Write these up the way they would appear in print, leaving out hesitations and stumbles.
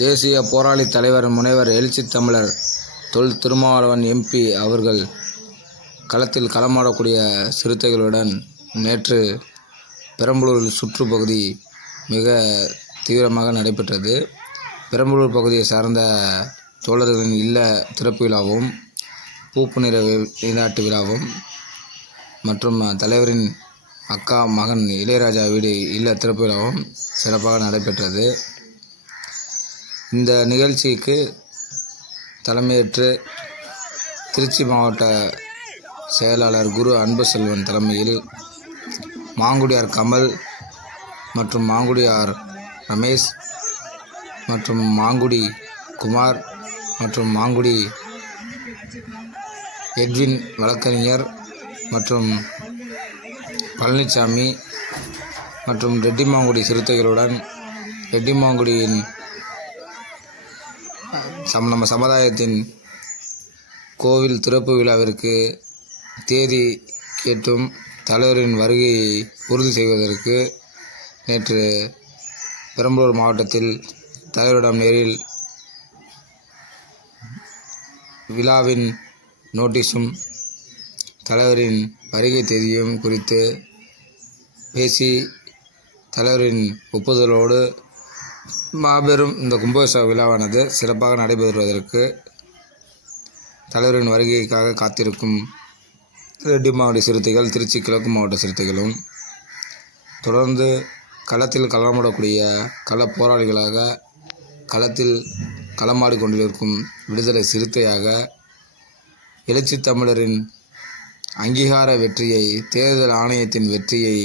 தேசிய போராளி தலைவர் முனைவர் எழுச்சித் தமிழர் தொல் திருமாவளவன் எம்பி அவர்கள் களத்தில் களமாடக்கூடிய சிறுத்தைகளுடன் நேற்று பெரம்பலூர் சுற்றுப்பகுதி மிக தீவிரமாக நடைபெற்றது. பெரம்பலூர் பகுதியை சார்ந்த தோழர்களின் இல்ல திறப்பு விழாவும் பூப்பு நிற நீராட்டு விழாவும் மற்றும் தலைவரின் அக்கா மகன் இளையராஜா வீடு இல்ல திறப்பு விழாவும் சிறப்பாக நடைபெற்றது. இந்த நிகழ்ச்சிக்கு தலைமையேற்று திருச்சி மாவட்ட செயலாளர் குரு அன்புசெல்வன் தலைமையில் மாங்குடியார் கமல் மற்றும் மாங்குடியார் ரமேஷ் மற்றும் மாங்குடி குமார் மற்றும் மாங்குடி எட்வின் வழக்கறிஞர் மற்றும் பழனிசாமி மற்றும் ரெட்டிமாங்குடி சிறுத்தைகளுடன் ரெட்டிமாங்குடியின் நம்ம சமுதாயத்தின் கோவில் திறப்பு விழாவிற்கு தேதி கேட்டும் தலைவரின் வருகையை உறுதி செய்வதற்கு நேற்று பெரம்பலூர் மாவட்டத்தில் தலைவரிடம் நேரில் விழாவின் நோட்டீஸும் தலைவரின் வருகை தேதியும் குறித்து பேசி தலைவரின் ஒப்புதலோடு மாபெரும் இந்த கும்பாபிஷேக விழாவானது சிறப்பாக நடைபெறுவதற்கு தலைவரின் வருகைக்காக காத்திருக்கும் ரெட்டி மாவட்ட சிறுத்தைகள், திருச்சி கிழக்கு மாவட்ட சிறுத்தைகளும் தொடர்ந்து களத்தில் களமாடக்கூடிய கள போராளிகளாக களத்தில் களமாடி கொண்டிருக்கும் விடுதலை சிறுத்தையாக எழுச்சி தமிழரின் அங்கீகார வெற்றியை, தேர்தல் ஆணையத்தின் வெற்றியை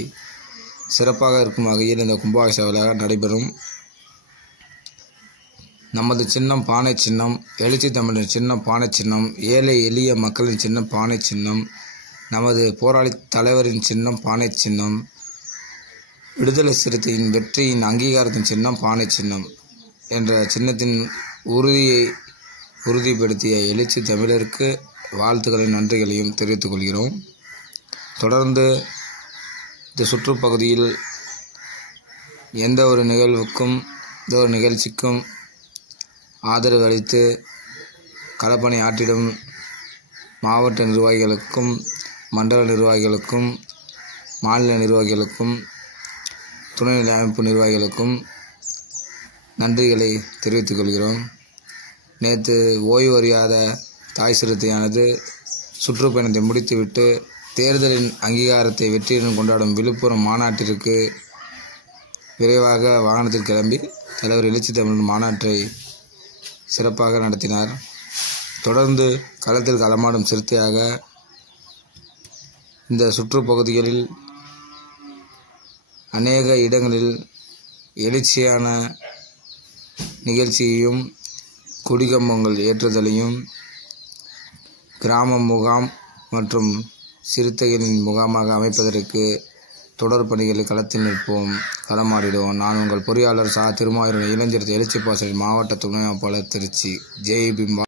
சிறப்பாக இருக்கும் வகையில் இந்த கும்பாபிஷேக விழா நடைபெறும். நமது சின்னம் பானை சின்னம், எழுச்சி தமிழரின் சின்னம் பானை சின்னம், ஏழை எளிய மக்களின் சின்னம் பானை சின்னம், நமது போராளி தலைவரின் சின்னம் பானை சின்னம், விடுதலை சிறுத்தையின் வெற்றியின் அங்கீகாரத்தின் சின்னம் பானை சின்னம் என்ற சின்னத்தின் உறுதிப்படுத்திய எழுச்சி தமிழருக்கு வாழ்த்துக்களையும் நன்றிகளையும் தெரிவித்துக் கொள்கிறோம். தொடர்ந்து இந்த சுற்றுப்பகுதியில் எந்த ஒரு நிகழ்வுக்கும் எந்த ஒரு நிகழ்ச்சிக்கும் ஆதரவு அளித்து களப்பணி ஆற்றிடும் மாவட்ட நிர்வாகிகளுக்கும் மண்டல நிர்வாகிகளுக்கும் மாநில நிர்வாகிகளுக்கும் துணைநிலை அமைப்பு நிர்வாகிகளுக்கும் நன்றிகளை தெரிவித்துக் கொள்கிறோம். நேற்று ஓய்வு அறியாத தாய் சிறுத்தையானது சுற்றுப்பயணத்தை முடித்துவிட்டு தேர்தலின் அங்கீகாரத்தை வெற்றியுடன் கொண்டாடும் விழுப்புரம் மாநாட்டிற்கு விரைவாக வாகனத்தில் கிளம்பி தலைவர் எழுச்சி தமிழ் மாநாட்டை சிறப்பாக நடத்தினார். தொடர்ந்து களத்தில் களமாடும் சிறுத்தையாக இந்த சுற்றுப்பகுதிகளில் அநேக இடங்களில் எழுச்சியான நிகழ்ச்சியையும் கொடிகம்பங்கள் ஏற்றுதலையும் கிராம முகாம் மற்றும் சிறுத்தைகளின் முகாமாக அமைப்பதற்கு தொடர் பணிகளை களத்தில் நிற்போம், களமாடிடுவோம். நான் உங்கள் பொறியாளர் திருமாவளவன் இளைஞர் எழுச்சி பாசறை மாவட்ட துணை அமைப்பாளர் திருச்சி. ஜெய் பீம்.